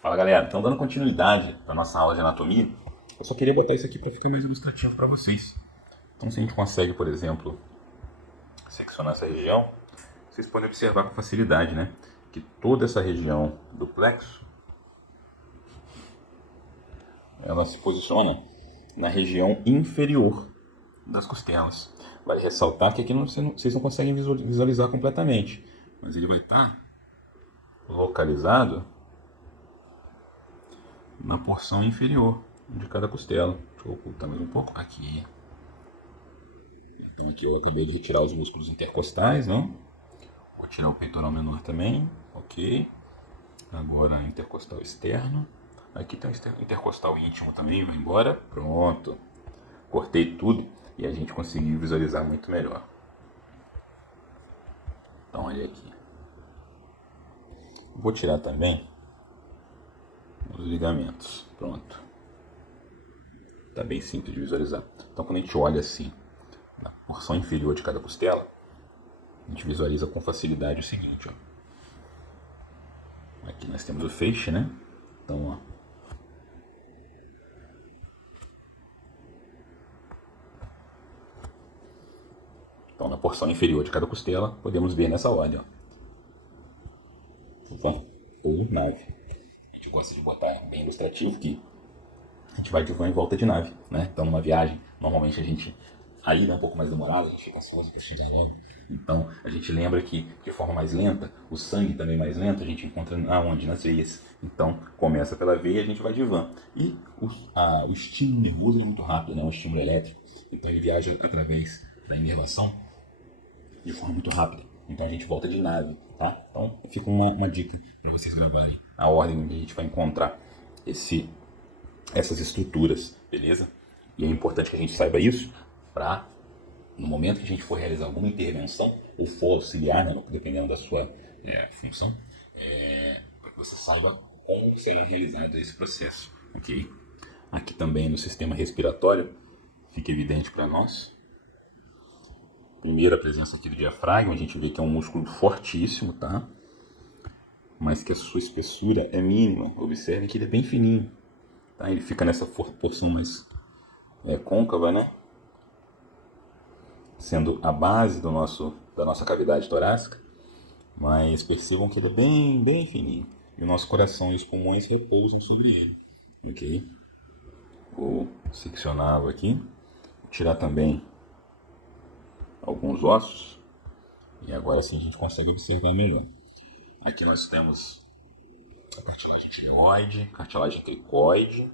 Fala galera, então dando continuidade para nossa aula de anatomia, eu só queria botar isso aqui para ficar mais ilustrativo para vocês. Então se a gente consegue, por exemplo, seccionar essa região, vocês podem observar com facilidade, né, que toda essa região do plexo, ela se posiciona na região inferior das costelas. Vale ressaltar que aqui vocês não conseguem visualizar completamente, mas ele vai estar localizado na porção inferior de cada costela. Deixa eu ocultar mais um pouco. Aqui. Então aqui eu acabei de retirar os músculos intercostais, né? Vou tirar o peitoral menor também. Ok. Agora intercostal externo. Aqui tem o intercostal íntimo também, vai embora. Pronto. Cortei tudo e a gente conseguiu visualizar muito melhor. Então olha aqui. Vou tirar também os ligamentos. Pronto. Tá bem simples de visualizar. Então quando a gente olha assim, na porção inferior de cada costela, a gente visualiza com facilidade o seguinte, ó. Aqui nós temos o feixe, né? Então, ó. Então, na porção inferior de cada costela, podemos ver nessa ordem, ó. Van ou nave. A gente gosta de botar bem ilustrativo que a gente vai de van em volta de nave, né? Então, numa viagem, normalmente a gente... A ida é um pouco mais demorada, a gente fica ansioso para chegar logo. Então, a gente lembra que de forma mais lenta, o sangue também mais lento, a gente encontra aonde? Nas veias. Então, começa pela veia e a gente vai de van. E o estímulo nervoso é muito rápido, né? Um estímulo elétrico. Então, ele viaja através da inervação de forma muito rápida. Então, a gente volta de nave, tá? Então, fica uma dica para vocês gravarem a ordem onde a gente vai encontrar essas estruturas, beleza? E é importante que a gente saiba isso para, no momento que a gente for realizar alguma intervenção, ou for auxiliar, né, dependendo da sua função, para que você saiba como será realizado esse processo, ok? Aqui também no sistema respiratório, fica evidente para nós. Primeiro a presença aqui do diafragma, a gente vê que é um músculo fortíssimo, tá? Mas que a sua espessura é mínima. Observem que ele é bem fininho, tá? Ele fica nessa porção mais côncava, né? Sendo a base da nossa cavidade torácica, mas percebam que ele é bem, bem fininho. E o nosso coração e os pulmões repousam sobre ele, ok? Vou seccioná-lo aqui, vou tirar também alguns ossos, e agora sim a gente consegue observar melhor. Aqui nós temos a cartilagem tireoide, cartilagem cricoide.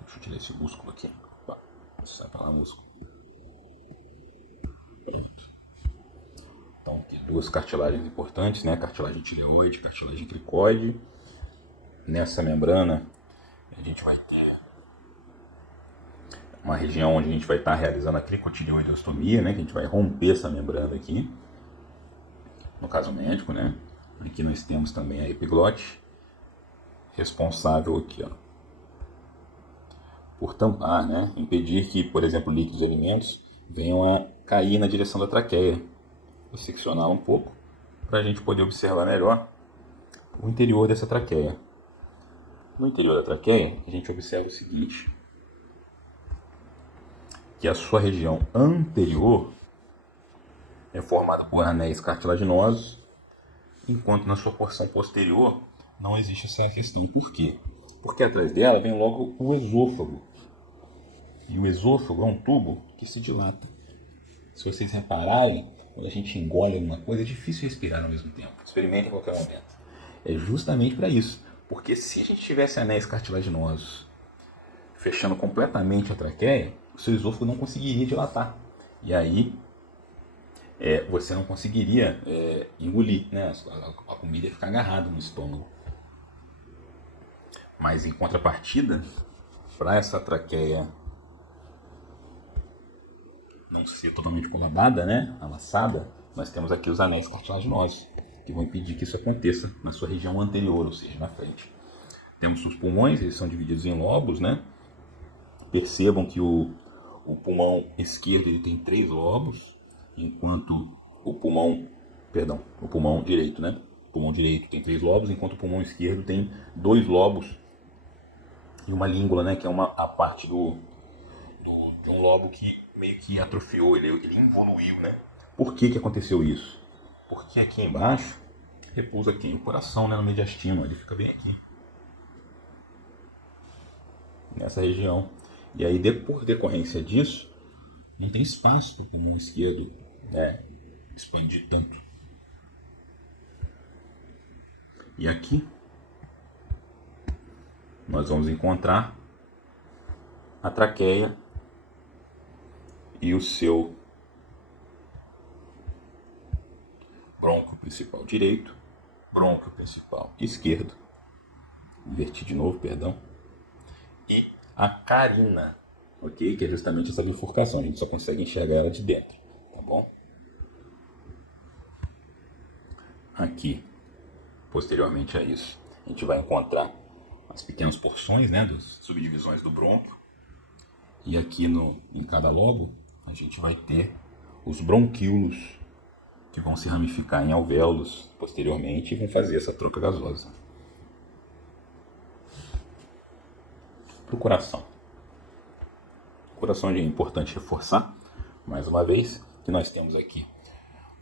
Deixa eu tirar esse músculo aqui. Opa, sai para lá músculo. Então, tem duas cartilagens importantes, né? Cartilagem tireoide, cartilagem cricoide. Nessa membrana, a gente vai ter uma região onde a gente vai estar realizando a cricotireoideostomia, né? Que a gente vai romper essa membrana aqui, no caso médico, né? Aqui nós temos também a epiglote, responsável aqui, ó, por tampar, né? Impedir que, por exemplo, líquidos e alimentos venham a cair na direção da traqueia. Vou seccionar um pouco para a gente poder observar melhor o interior dessa traqueia. No interior da traqueia, a gente observa o seguinte, que a sua região anterior é formada por anéis cartilaginosos, enquanto na sua porção posterior não existe essa questão. Por quê? Porque atrás dela vem logo o esôfago. E o esôfago é um tubo que se dilata. Se vocês repararem, quando a gente engole alguma coisa, é difícil respirar ao mesmo tempo. Experimente em qualquer momento. É justamente para isso. Porque se a gente tivesse anéis cartilaginosos fechando completamente a traqueia, o seu esôfago não conseguiria dilatar. E aí você não conseguiria engolir, né? A comida ia ficar agarrada no estômago. Mas em contrapartida, para essa traqueia não ser totalmente colabada, né, amassada, nós temos aqui os anéis cartilaginosos, que vão impedir que isso aconteça na sua região anterior, ou seja, na frente. Temos os pulmões, eles são divididos em lobos, né? Percebam que o pulmão esquerdo ele tem 3 lobos, enquanto o pulmão direito, né, pulmão direito tem 3 lobos, enquanto o pulmão esquerdo tem 2 lobos e uma língula, né, que é a parte de um lobo que meio que atrofiou, ele evoluiu, né? Por que aconteceu isso? Porque aqui embaixo repousa quem? O coração, né, no mediastino, ele fica bem aqui, nessa região. E aí, por decorrência disso, não tem espaço para o pulmão esquerdo, né, expandir tanto. E aqui nós vamos encontrar a traqueia e o seu brônquio principal direito, brônquio principal esquerdo, inverti de novo, perdão, e a carina, ok? Que é justamente essa bifurcação, a gente só consegue enxergar ela de dentro, tá bom? Aqui, posteriormente a isso, a gente vai encontrar as pequenas porções, né, das subdivisões do brônquio, e aqui em cada lobo a gente vai ter os bronquíolos, que vão se ramificar em alvéolos posteriormente e vão fazer essa troca gasosa. Para o coração. O coração é importante reforçar, mais uma vez, que nós temos aqui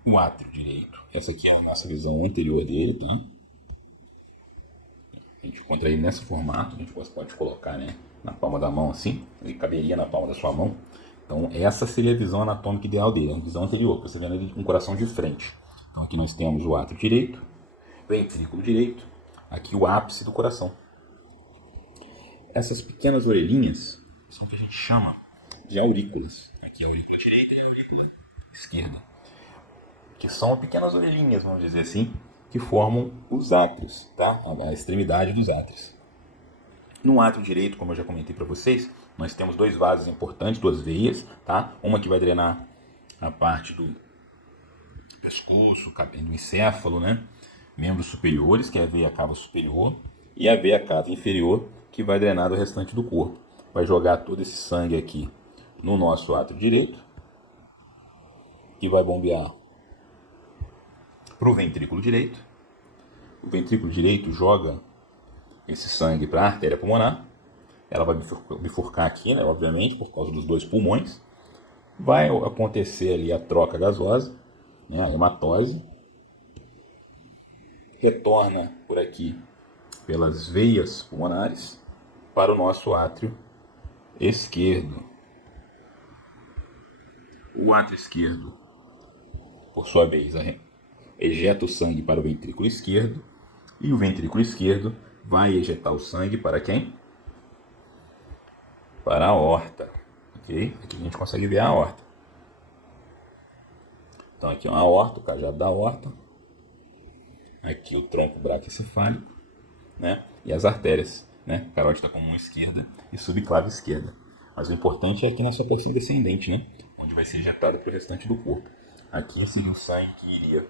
o átrio direito. Essa aqui é a nossa visão anterior dele, tá? A gente encontra ele nesse formato, a gente pode colocar, né, na palma da mão assim, ele caberia na palma da sua mão. Então essa seria a visão anatômica ideal dele, a visão anterior, você vendo ele com o coração de frente. Então aqui nós temos o átrio direito, ventrículo direito, aqui o ápice do coração. Essas pequenas orelhinhas são o que a gente chama de aurículas. Aqui é a aurícula direita e a aurícula esquerda, que são pequenas orelhinhas, vamos dizer assim, que formam os átrios, tá? A extremidade dos átrios. No átrio direito, como eu já comentei para vocês, nós temos 2 vasos importantes, 2 veias, tá? Uma que vai drenar a parte do pescoço, do encéfalo, né? Membros superiores, que é a veia cava superior, e a veia cava inferior, que vai drenar do restante do corpo. Vai jogar todo esse sangue aqui no nosso átrio direito, que vai bombear para o ventrículo direito. O ventrículo direito joga esse sangue para a artéria pulmonar. Ela vai bifurcar aqui, né, obviamente, por causa dos 2 pulmões. Vai acontecer ali a troca gasosa, né, a hematose. Retorna por aqui pelas veias pulmonares para o nosso átrio esquerdo. O átrio esquerdo, por sua vez, ejeta o sangue para o ventrículo esquerdo, e o ventrículo esquerdo vai ejetar o sangue para quem? Para a aorta, ok? Aqui a gente consegue ver a aorta. Então aqui é uma aorta, o cajado da aorta. Aqui o tronco braquiocefálico, né? E as artérias, né? Carótida comum esquerda e subclave esquerda. Mas o importante é aqui na sua porção descendente, né? Onde vai ser injetado para o restante do corpo. Aqui seria o sangue que iria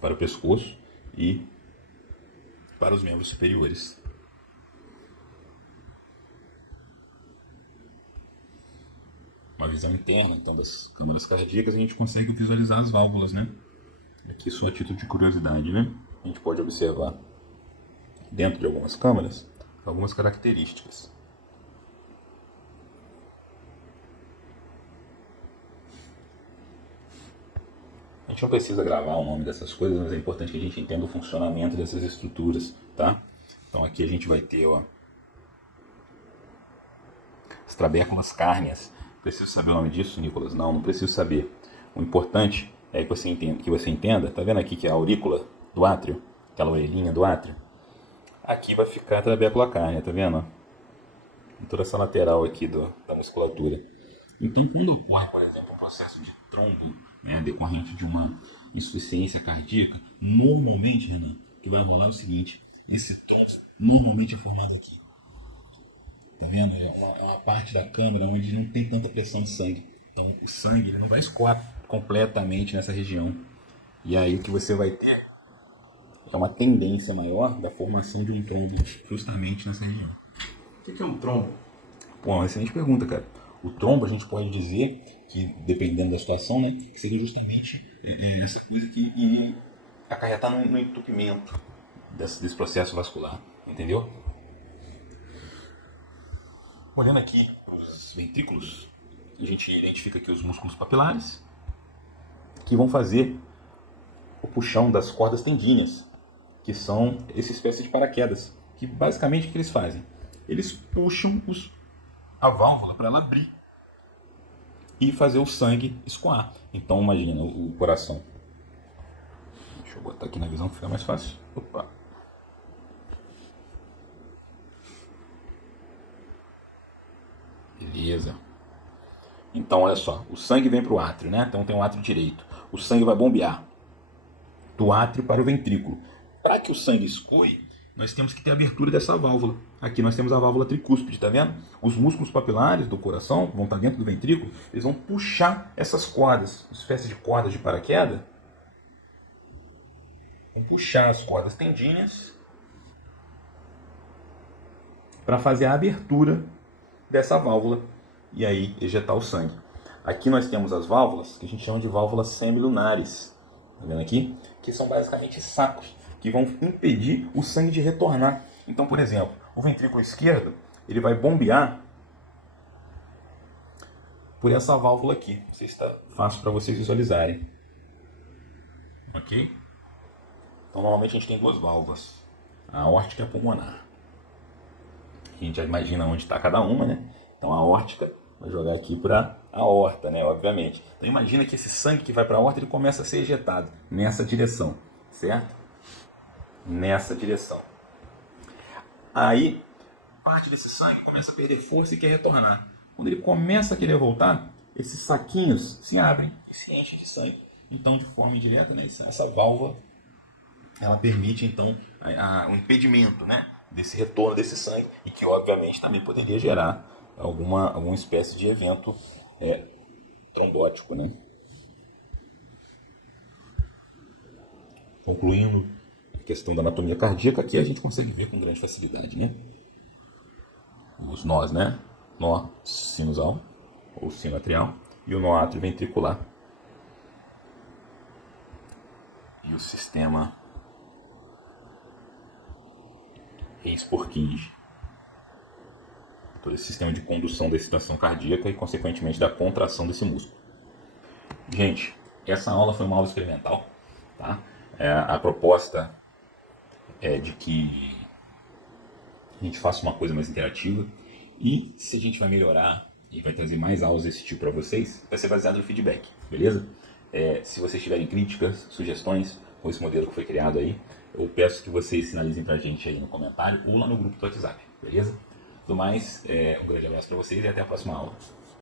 para o pescoço e para os membros superiores. Uma visão interna, então, das câmaras cardíacas, a gente consegue visualizar as válvulas, né? Aqui só a título de curiosidade, né? A gente pode observar dentro de algumas câmaras algumas características. A gente não precisa gravar o nome dessas coisas, mas é importante que a gente entenda o funcionamento dessas estruturas, tá? Então aqui a gente vai ter, ó, as trabéculas cárneas. Preciso saber o nome disso, Nicolas? Não preciso saber. O importante é que você entenda, tá vendo aqui que é a aurícula do átrio, aquela orelhinha do átrio? Aqui vai ficar a trabécula cárnea, tá vendo? Toda essa lateral aqui da musculatura. Então, quando ocorre, por exemplo, um processo de trombo, né, decorrente de uma insuficiência cardíaca, normalmente, Renan, o que vai rolar é o seguinte: esse trombo normalmente é formado aqui. Tá vendo? É uma parte da câmara onde não tem tanta pressão de sangue. Então, o sangue ele não vai escoar completamente nessa região. E aí o que você vai ter é uma tendência maior da formação de um trombo justamente nessa região. O que é um trombo? Pô, uma excelente pergunta, cara. O trombo a gente pode dizer que, dependendo da situação, né, que seria justamente essa coisa que acarretar no entupimento desse processo vascular, entendeu? Olhando aqui os ventrículos, a gente identifica aqui os músculos papilares, que vão fazer o puxão das cordas tendíneas, que são essa espécie de paraquedas, que basicamente o que eles fazem? Eles puxam a válvula para ela abrir e fazer o sangue escoar. Então imagina o coração. Deixa eu botar aqui na visão que fica mais fácil. Opa. Beleza. Então olha só, o sangue vem para o átrio, né? Então tem o átrio direito. O sangue vai bombear do átrio para o ventrículo. Para que o sangue escoe, nós temos que ter a abertura dessa válvula. Aqui nós temos a válvula tricúspide, tá vendo? Os músculos papilares do coração, que vão estar dentro do ventrículo, eles vão puxar essas cordas, uma espécie de cordas de paraquedas. Vão puxar as cordas tendíneas para fazer a abertura dessa válvula e aí ejetar o sangue. Aqui nós temos as válvulas que a gente chama de válvulas semilunares, tá vendo aqui? Que são basicamente sacos que vão impedir o sangue de retornar. Então, por exemplo, o ventrículo esquerdo ele vai bombear por essa válvula aqui. Não sei se está fácil para vocês visualizarem. Ok? Então, normalmente a gente tem duas válvulas, a aórtica e a pulmonar. A gente já imagina onde está cada uma, né? Então a aórtica vai jogar aqui para a aorta, né? Obviamente. Então imagina que esse sangue que vai para a aorta ele começa a ser ejetado nessa direção, certo? Nessa direção. Aí parte desse sangue começa a perder força e quer retornar. Quando ele começa a querer voltar, esses saquinhos se abrem e se enchem de sangue. Então, de forma indireta, né, essa válvula ela permite então o impedimento, né, desse retorno desse sangue e que obviamente também poderia gerar alguma espécie de evento trombótico, né? Concluindo a questão da anatomia cardíaca, aqui a gente consegue ver com grande facilidade, né? Os nós, né? Nó sinusal ou sino atrial e o nó átrio ventricular e o sistema Reis-Purkinje, todo esse sistema de condução da excitação cardíaca e consequentemente da contração desse músculo. Gente, essa aula foi uma aula experimental, tá? A proposta é de que a gente faça uma coisa mais interativa e se a gente vai melhorar e vai trazer mais aulas desse tipo para vocês, vai ser baseado no feedback, beleza? Se vocês tiverem críticas, sugestões com esse modelo que foi criado aí, eu peço que vocês sinalizem pra gente aí no comentário ou lá no grupo do WhatsApp, beleza? Do mais, um grande abraço para vocês e até a próxima aula.